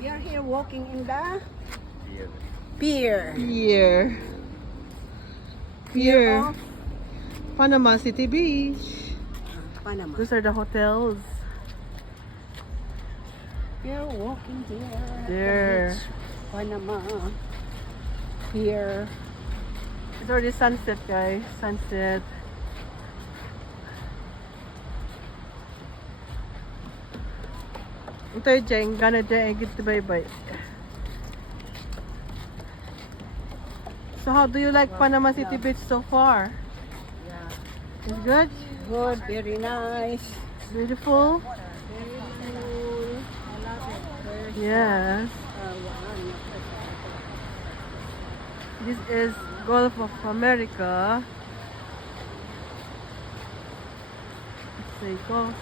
We are here walking in the Here. pier. Pier. Pier of Panama City Beach. Panama. Those are the hotels. We are walking here. at the There. beach. Panama. Pier. It's already sunset, guys. Sunset. Ito yung dyan. Gana dyan. Get to bye-bye. So how do you like Panama City Beach so far? Yeah. It's good? Good. Very nice. Beautiful? Very cool. I love it. There's, Yes. This is Gulf of America. Let's say Gulf.